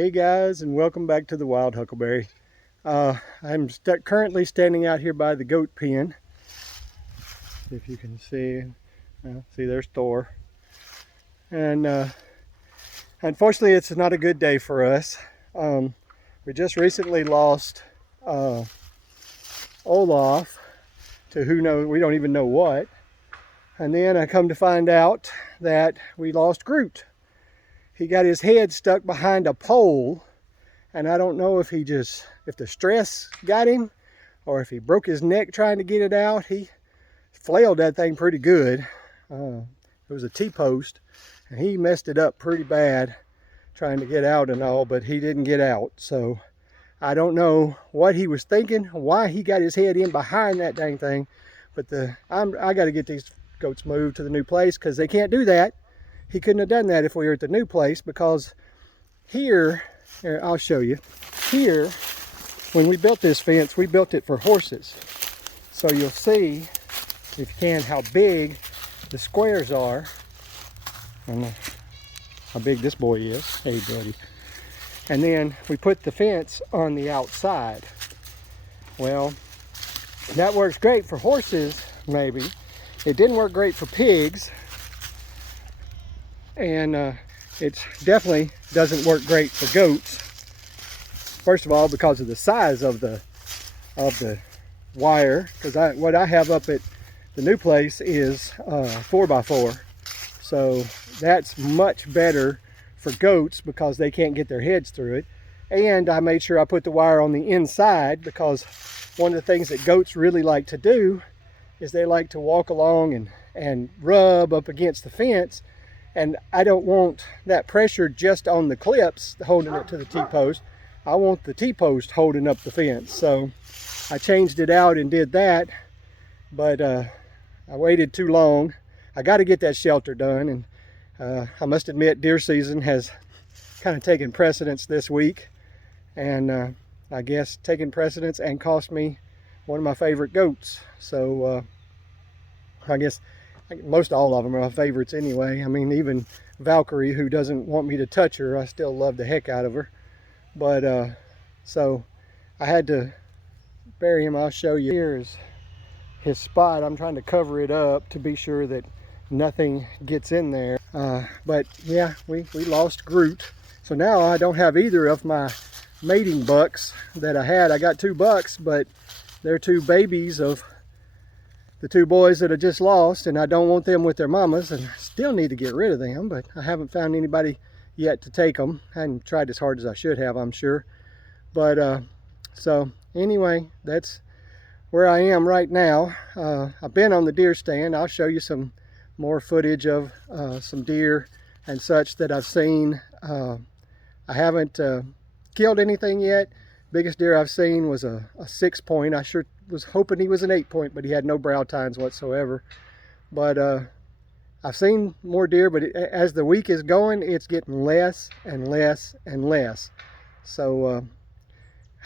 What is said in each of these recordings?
Hey guys, and welcome back to the Wild Huckleberry. I'm currently standing out here by the goat pen. If you can see, see there's Thor. And unfortunately, it's not a good day for us. We just recently lost Olaf to who knows, we don't even know what. And then I come to find out that we lost Groot. He got his head stuck behind a pole. And I don't know if if the stress got him or if he broke his neck trying to get it out. He flailed that thing pretty good. It was a T-post and he messed it up pretty bad trying to get out and all, but he didn't get out. So I don't know what he was thinking, why he got his head in behind that dang thing. But I got to get these goats moved to the new place because they can't do that. He couldn't have done that if we were at the new place because here, I'll show you. Here, when we built this fence, we built it for horses. So you'll see, if you can, how big the squares are. I don't know how big this boy is. Hey, buddy. And then we put the fence on the outside. Well, that works great for horses, maybe. It didn't work great for pigs. And it definitely doesn't work great for goats. First of all, because of the size of the wire, because what I have up at the new place is 4x4, so that's much better for goats because they can't get their heads through it. And I made sure I put the wire on the inside because one of the things that goats really like to do is they like to walk along and rub up against the fence. And I don't want that pressure just on the clips holding it to the T-post. I want the T-post holding up the fence. So I changed it out and did that, but I waited too long. I got to get that shelter done, and I must admit deer season has kind of taken precedence this week, and I guess taken precedence and cost me one of my favorite goats. So I guess most all of them are my favorites anyway. I mean, even Valkyrie, who doesn't want me to touch her, I still love the heck out of her. But so I had to bury him. I'll show you. Here's his spot. I'm trying to cover it up to be sure that nothing gets in there. But yeah, we lost Groot. So now I don't have either of my mating bucks that I had. I got 2 bucks, but they're 2 babies of the 2 boys that I just lost, and I don't want them with their mamas, and I still need to get rid of them, but I haven't found anybody yet to take them. I haven't tried as hard as I should have, I'm sure. But so anyway, that's where I am right now. I've been on the deer stand. I'll show you some more footage of some deer and such that I've seen. I haven't killed anything yet. Biggest deer I've seen was a 6-point. I sure was hoping he was an 8-point, but he had no brow tines whatsoever. But I've seen more deer, but as the week is going, it's getting less and less and less. So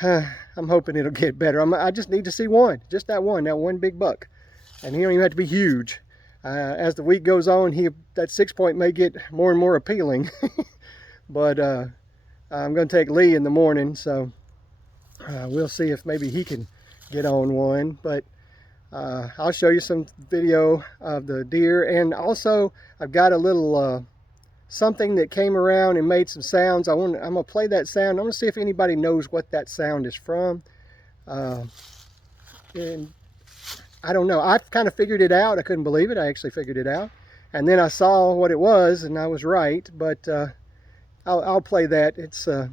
I'm hoping it'll get better. I just need to see one, just that one big buck. And he don't even have to be huge. As the week goes on, that 6-point may get more and more appealing. But I'm going to take Lee in the morning, so we'll see if maybe he can get on one. But I'll show you some video of the deer, and also I've got a little something that came around and made some sounds. I'm gonna play that sound. I'm gonna see if anybody knows what that sound is from. And I don't know. I kind of figured it out. I couldn't believe it. I actually figured it out, and then I saw what it was, and I was right. But I'll play that. It's the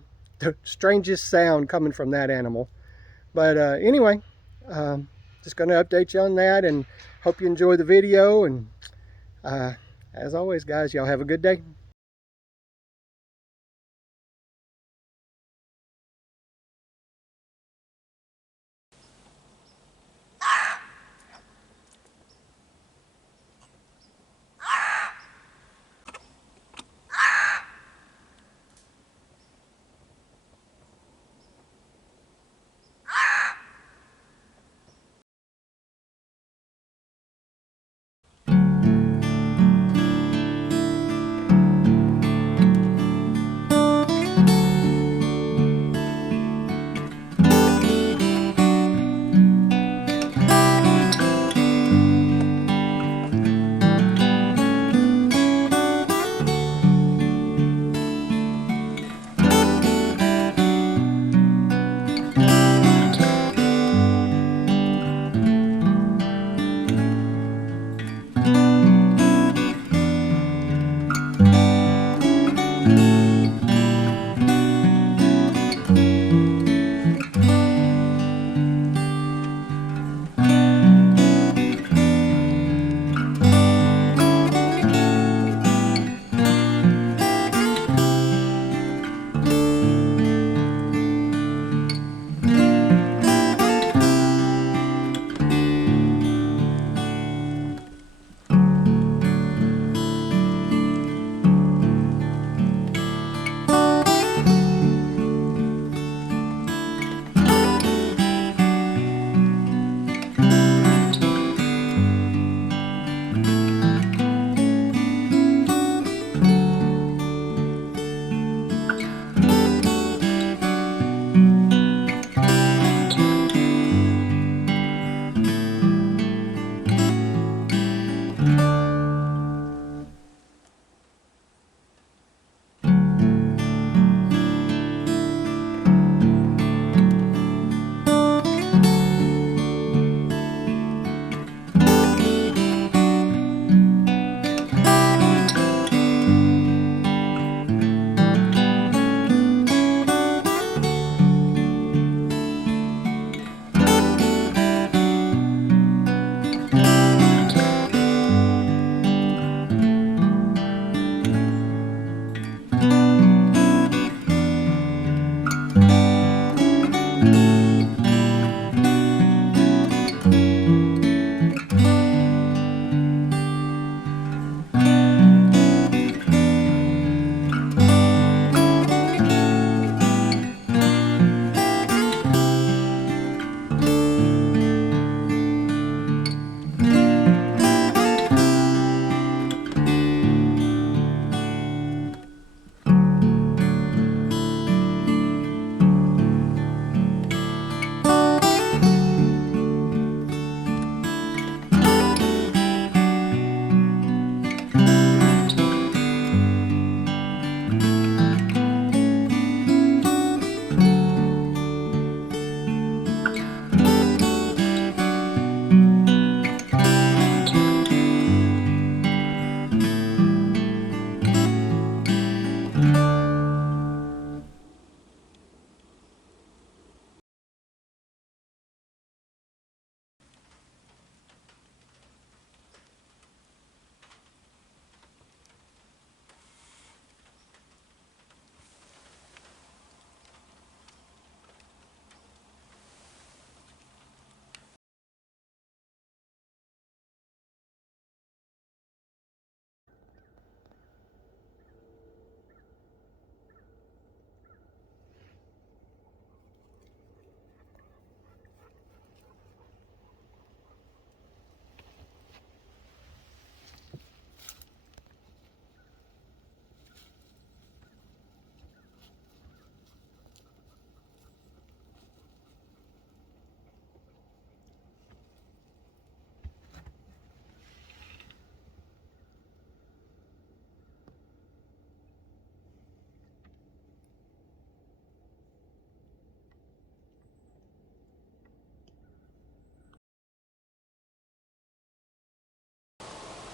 strangest sound coming from that animal. But anyway. Just going to update you on that, and hope you enjoy the video. And as always, guys, y'all have a good day.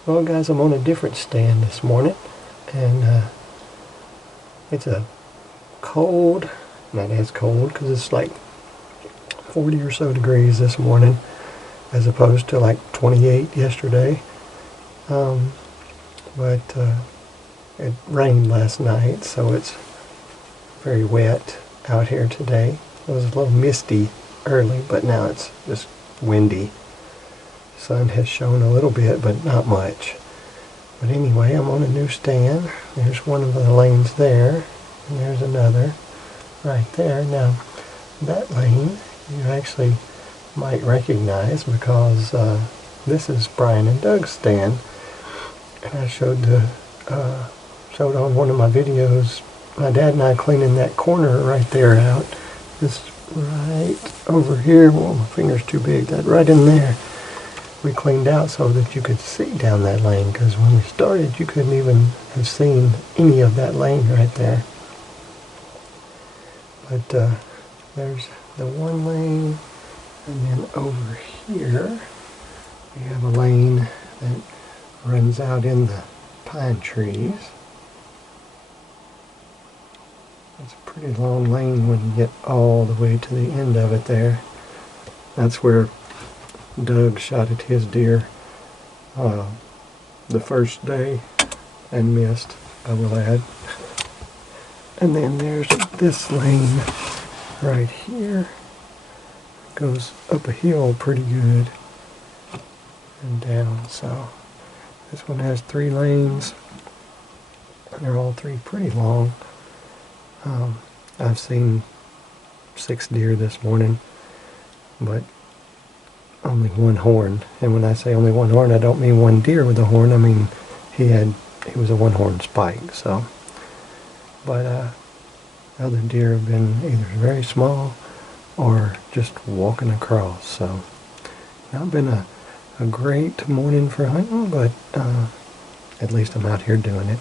Well guys, I'm on a different stand this morning, and it's a cold, not as cold because it's like 40 or so degrees this morning as opposed to like 28 yesterday. But it rained last night, so it's very wet out here today. It was a little misty early, but now it's just windy. Sun has shown a little bit, but not much. But anyway, I'm on a new stand. There's one of the lanes there, and there's another right there. Now, that lane you actually might recognize because this is Brian and Doug's stand. And I showed on one of my videos my dad and I cleaning that corner right there out. This right over here. Well, my finger's too big. That right in there. We cleaned out so that you could see down that lane, because when we started you couldn't even have seen any of that lane right there. But there's the one lane, and then over here we have a lane that runs out in the pine trees. It's a pretty long lane when you get all the way to the end of it there. That's where Doug shot at his deer the first day and missed, I will add. And then there's this lane right here. Goes up a hill pretty good and down. So this one has 3 lanes. They're all 3 pretty long. I've seen 6 deer this morning, but only 1 horn. And when I say only 1 horn, I don't mean 1 deer with a horn. I mean he was a 1-horn spike. So, but other deer have been either very small or just walking across. So not been a great morning for hunting, but at least I'm out here doing it.